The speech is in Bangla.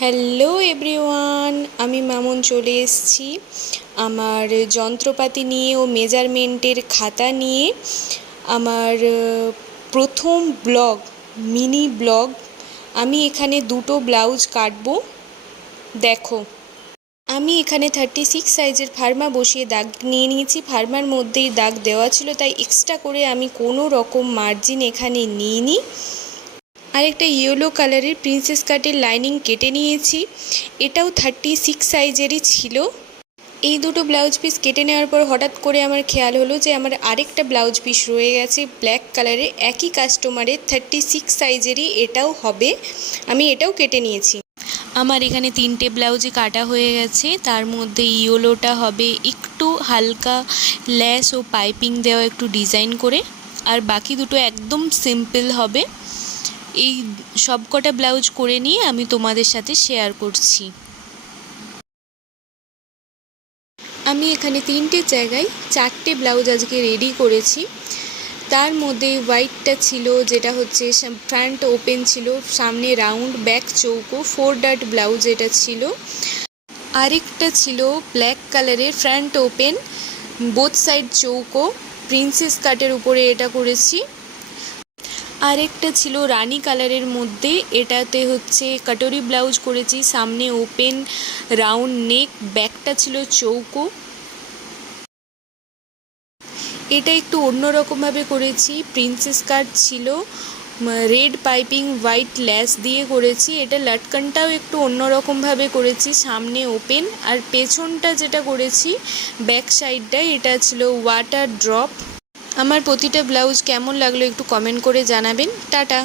হ্যালো এভরিওয়ান, আমি মামুন চলে এসেছি আমার যন্ত্রপাতি নিয়ে ও মেজারমেন্টের খাতা নিয়ে। আমার প্রথম ব্লগ, মিনি ব্লগ। আমি এখানে দুটো ব্লাউজ কাটবো। দেখো, আমি এখানে 36 সাইজের ফার্মা বসিয়ে দাগ নিয়ে নিয়েছি। ফার্মার মধ্যেই দাগ দেওয়া ছিল, তাই এক্সট্রা করে আমি কোনো রকম মার্জিন এখানে নিইনি। আরেকটা ইয়েলো কালারের প্রিন্সেস কাটের লাইনিং কেটে নিয়েছি, এটাও 36 সাইজেরই ছিল। এই দুটো ব্লাউজ পিস কেটে নেওয়ার পর হঠাৎ করে আমার খেয়াল হলো যে আমার আরেকটা ব্লাউজ পিস রয়ে গেছে ব্ল্যাক কালারের, একই কাস্টমারের 36 সাইজেরই এটাও হবে। আমি এটাও কেটে নিয়েছি। আমার এখানে 3টে ব্লাউজই কাটা হয়ে গেছে। তার মধ্যে ইয়েলোটা হবে একটু হালকা লেস ও পাইপিং দেওয়া একটু ডিজাইন করে, আর বাকি দুটো একদম সিম্পল হবে। এই সবকটা ব্লাউজ করে নিয়ে আমি তোমাদের সাথে শেয়ার করছি। আমি এখানে 3টে জায়গায় 4টে ব্লাউজ আজকে রেডি করেছি। তার মধ্যে হোয়াইটটা ছিল, যেটা হচ্ছে ফ্রন্ট ওপেন ছিল, সামনে রাউন্ড, ব্যাক চৌকো, 4 ডাট ব্লাউজ এটা ছিল। আরেকটা ছিল ব্ল্যাক কালারের ফ্রন্ট ওপেন, বোথ সাইড চৌকো, প্রিন্সেস কাটের উপরে এটা করেছি। আরেকটা ছিল রানি কালারের মধ্যে, এটাতে হচ্ছে কাটরি ব্লাউজ করেছি, সামনে ওপেন, রাউন্ড নেক, ব্যাকটা ছিল চৌকো। এটা একটু অন্যরকমভাবে করেছি, প্রিন্সেস কাট ছিল, রেড পাইপিং হোয়াইট ল্যাস দিয়ে করেছি। এটা লাটকানটাও একটু অন্যরকমভাবে করেছি, সামনে ওপেন, আর পেছনটা যেটা করেছি ব্যাক সাইডটা এটা ছিল ওয়াটার ড্রপ। আমার প্রতিটা ব্লাউজ কেমন লাগলো একটু কমেন্ট করে জানাবেন। টাটা।